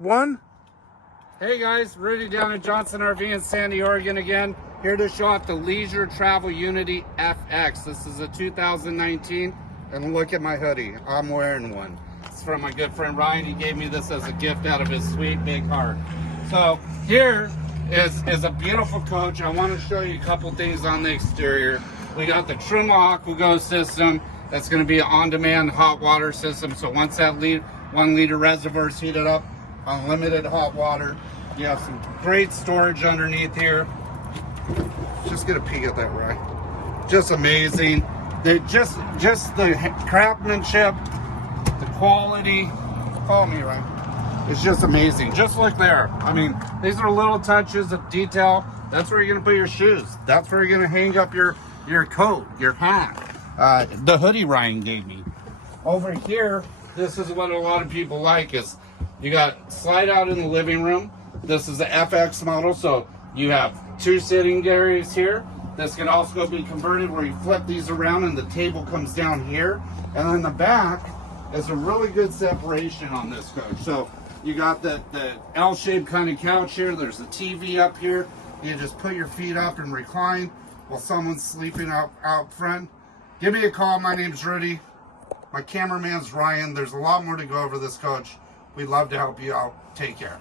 One. Hey guys, Rudy down at Johnson RV in Sandy, Oregon again. Here to show off the Leisure Travel Unity FX. This is a 2019, and look at my hoodie. I'm wearing one. It's from my good friend Ryan. He gave me this as a gift out of his sweet big heart. So here is a beautiful coach. I want to show you a couple things on the exterior. We got the Trimble AquaGo system. That's going to be an on-demand hot water system. So once that 1 liter reservoir is heated up, unlimited hot water. You have some great storage underneath here. Just get a peek at that, right? Just amazing. Just the craftsmanship, the quality. Call me, right? It's just amazing. Just look there. I mean, these are little touches of detail. That's where you're gonna put your shoes. That's where you're gonna hang up your coat, your hat. The hoodie Ryan gave me. Over here, this is what a lot of people like is you got slide out in the living room. This is the FX model, so you have 2 sitting areas here. This can also be converted where you flip these around and the table comes down here. And then the back is a really good separation on this coach. So you got the L-shaped kind of couch here. There's a TV up here. You just put your feet up and recline while someone's sleeping out front. Give me a call. My name's Rudy. My cameraman's Ryan. There's a lot more to go over this coach. We'd love to help you out. Take care.